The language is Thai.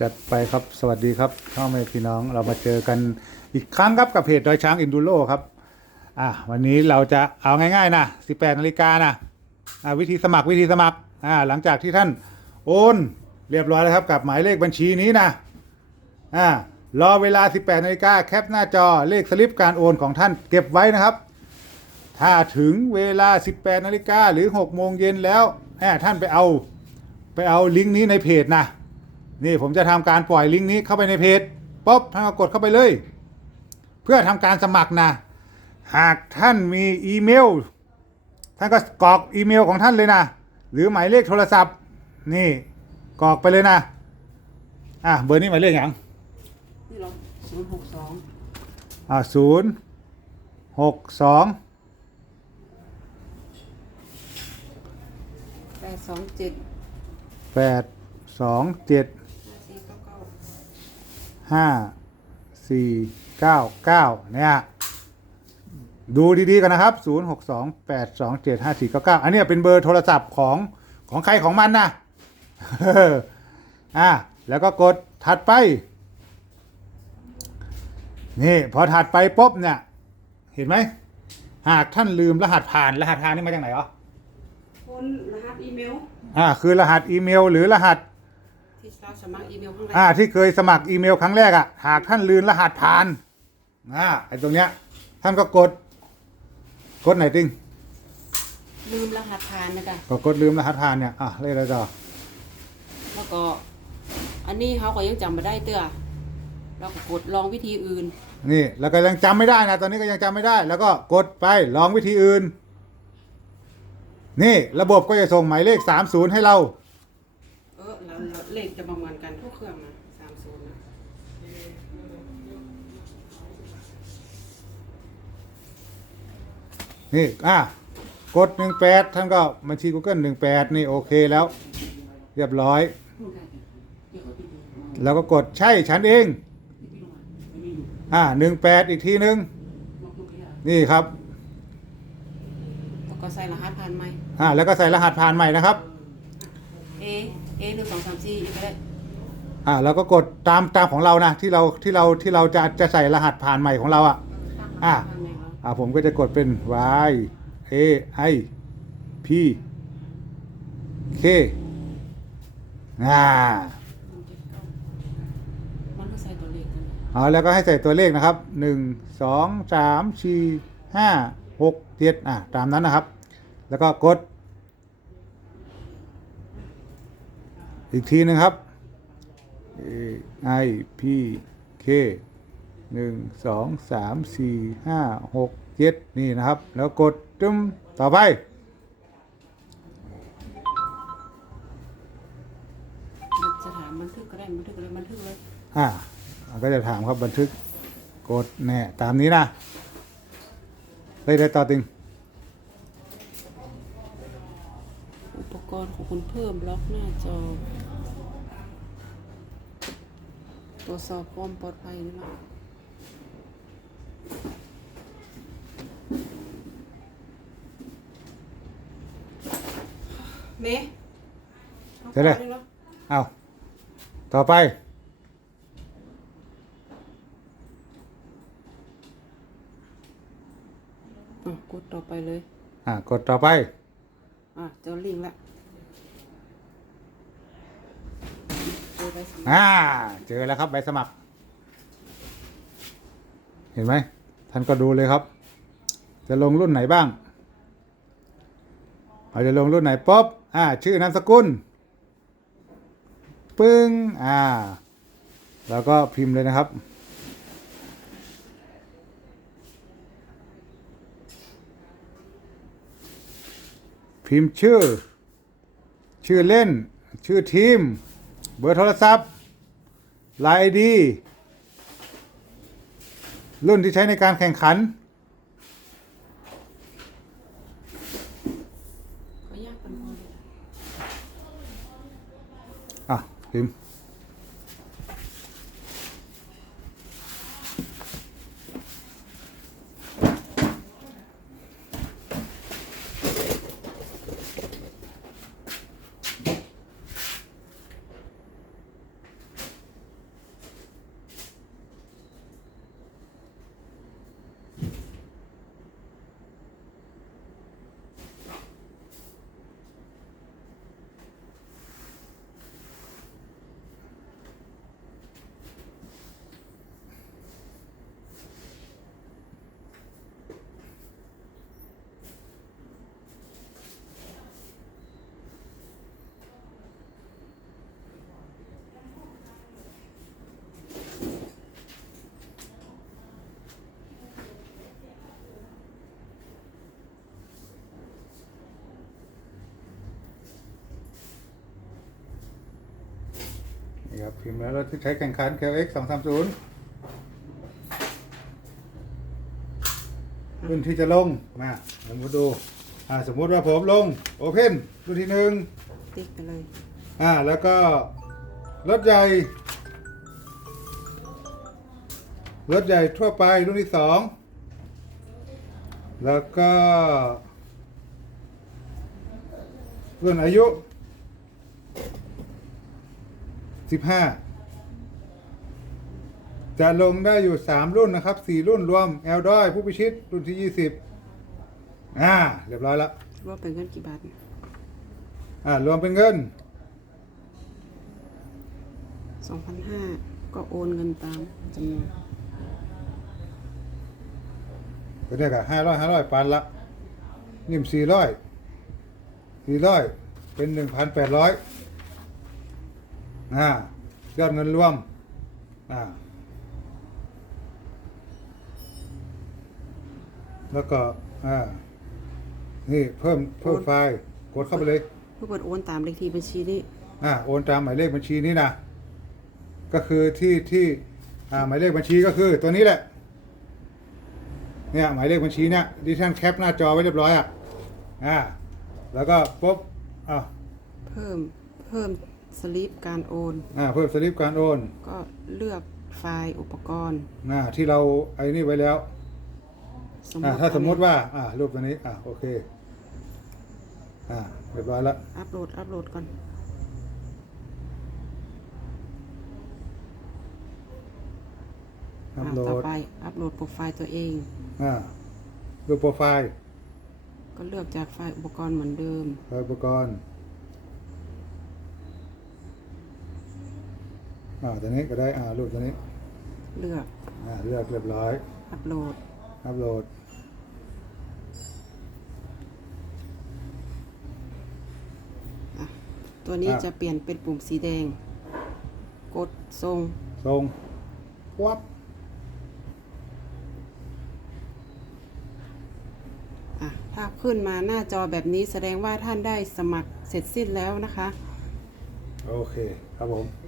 จัดไปครับสวัสดีครับพ่อแม่พี่น้องเรามาเจอกันอีกครั้งครับกับเพจดอยช้างอินดูโรครับอะวันนี้เราจะเอาง่ายๆนะ18นาฬิกานะอะวิธีสมัครวิธีสมัครอ่าหลังจากที่ท่านโอนเรียบร้อยแล้วครับกับหมายเลขบัญชีนี้นะอ่ารอเวลา 18นาฬิกาแคปหน้าจอเลขสลิปการโอนของท่านเก็บไว้นะครับ ถ้าถึงเวลา 18นาฬิกาหรือ6โมงเย็นแล้วแหมท่านไปเอาไปเอาลิงก์นี้ในเพจนะ นี่ผมจะทำการปล่อยลิงก์นี้เข้าไปในเพจป๊อบท่านก็กดเข้าไปเลย เพื่อทำการสมัครนะ หากท่านมีอีเมล ท่านก็กรอกอีเมลของท่านเลยนะ หรือหมายเลขโทรศัพท์ นี่กรอกไปเลยนะอะเบอร์นี้หมายเลขอย่างนี่เหรอศูนย์หกสองอ่าศูนย์หกสองแปดสองเจ็ดแปดสองเจ็ด ห้าสี่เก้าเก้าห้าสี่เก้าเก้าเนี่ยดูดีๆกันนะครับ 0 6 2 8 2 7 5 4 9 9 อันเนี้ยเป็นเบอร์โทรศัพท์ของของใครของมันนะอ่าแล้วก็กดถัดไป นี่พอถัดไปปุ๊บเนี่ย เห็นไหม หากท่านลืมรหัสผ่านรหัสผ่านนี่มาจากไหนอ๋อคุณรหัสอีเมล อ่า คือรหัสอีเมล หรือรหัส ที่เราสมัครอีเมลข้างในอ่าที่เคยสมัครอีเมลครั้งแรกอะ่ะ หากท่านลืมรหัสผ่านอ่าไอ้ตรงเนี้ย ท่านก็กด กดไหนติงลืมรหัสผ่านนะคะก็กดลืมรหัสผ่านเนี่ยอะเลขอะไรต่อแล้วก็ อันนี้เขาก็ยังจำไม่ได้เตื้อเราก็กดลองวิธีอื่น นี่ แล้วก็ยังจำไม่ได้นะตอนนี้ก็ยังจำไม่ได้ แล้วก็กดไปลองวิธีอื่น นี่ ระบบก็จะส่งหมายเลข 30 ให้เรา เออแล้วแล้วเลขจะประมาณกันทุกเครื่องนะสามศูนย์นะนี่อะกด18ท่านก็บัญชี Google 18นี่โอเคแล้ว เรียบร้อย แล้วก็กดใช่ฉันเอง อ่า18อีกทีนึงนี่ครับ แล้วก็ใส่รหัสผ่านใหม่อ่าแล้วก็ใส่รหัสผ่านใหม่นะครับ A A หนึ่งสองสามสี่อีกก็ได้อ่าแล้วก็กดตามตามของเรานะที่เราที่เราที่เราจะจะใส่รหัสผ่านใหม่ของเราอะ อะผ่านใหม่เหรออ่าผมก็จะกดเป็น y a i p k อ่ามันก็ใส่ตัวเลขนั่นแหละเอาแล้วก็ให้ใส่ตัวเลขนะครับหนึ่งสองสามสี่ห้าหกเจ็ดอะตามนั้นนะครับ แล้วก็กด อีกทีหนึ่งครับ A I P K หนึ่งสองสามสี่ห้าหกเจ็ดนี่นะครับ แล้วกดจุ้มต่อไป มันจะถามบันทึกก็ได้บันทึกอะไรบันทึกเลยอ่ามันก็จะถามครับบันทึกกดแน่ตามนี้นะเฮ้ยได้ต่อติง อุปกรณ์ของคุณเพิ่มล็อกหน้าจอ ตรวจสอบความปลอดภัยนี่มั้งเมย์เสร็จเลยเอาต่อไป อะกดต่อไปเลย อ่ากดต่อไป อะเจอลิงก์ละเจ อไปสมัครอ่า เจอแล้วครับใบสมัคร เห็นไหมท่านก็ดูเลยครับ จะลงรุ่นไหนบ้างเราจะลงรุ่นไหนป๊บอ่า ชื่อนามสกุล ปึ้ง อ่า แล้วก็พิมพ์เลยนะครับ พิมพ์ชื่อ ชื่อเล่น ชื่อทีม เบอร์โทรศัพท์ไลน์ดี รุ่นที่ใช้ในการแข่งขันก็ยากเป็นพอเลยอะพิมพ์ ครับพิมพ์แล้วเราใช้แข่งขัน KX 2 3 0รุ่นที่จะลง มาลองมาดูอ่าสมมุติว่าผมลง Open รุ่นที่หนึ่งติ๊กไปเลยอ่าแล้วก็รถใหญ่รถใหญ่ทั่วไปรุ่นที่สองแล้วก็รุ่นอายุ สิบห้าจะลงได้อยู่สามรุ่นนะครับสี่รุ่นรวมแอลดอยผู้พิชิต รุ่นที่ยี่สิบอ่า เรียบร้อยแล้วว่าเป็นเงินกี่บาทอ่ารวมเป็นเงินสองพันห้าก็โอนเงินตามจำนวนก็ได้กับห้าร้อยห้าร้อยปันละนิ่มสี่ร้อยสี่ร้อยเป็นหนึ่งพันแปดร้อย อ่ายอดเงินรวมอ่าแล้วก็อ่านี่เพิ่มเพิ่มไฟล์กดเข้าไปเลยเพื่อเปิดโอนตามเลขที่บัญชีนี้อ่าโอนตามหมายเลขบัญชีนี้นะก็คือที่ที่อ่าหมายเลขบัญชีก็คือตัวนี้แหละเนี่ยหมายเลขบัญชีเนี่ยดิฉันแคปหน้าจอไว้เรียบร้อยอะอ่าแล้วก็ปุ๊บอ่าเพิ่มเพิ่ม สลิปการโอน อ่าเพิ่มสลิปการโอนก็เลือกไฟล์อุปกรณ์ อ่าที่เราไอ้นี่ไว้แล้วสมมอ่าติถ้าสมมติว่า อ่ารูปตัวนี้อ่าโอเค อ่าเรียบร้อยแล้วอัปโหลดอัปโหลดก่อนอัพอ่าโหลต่อดไปอัปโหลดโปรไฟล์ตัวเองอ่ารูปโปรไฟล์ ก็เลือกจากไฟล์อุปกรณ์เหมือนเดิมไฟล์อุปกรณ์ อ่าตัวนี้ก็ได้อ่ารูปตัวนี้เลือกอ่าเลือกเรียบร้อยอัปโหลดอัพโหลดตัวนี้อะจะเปลี่ยนเป็นปุ่มสีแดง กดทรงทรงวับอะถ้าขึ้นมาหน้าจอแบบนี้แสดงว่าท่านได้สมัครเสร็จสิ้นแล้วนะคะ โอเค ครับผม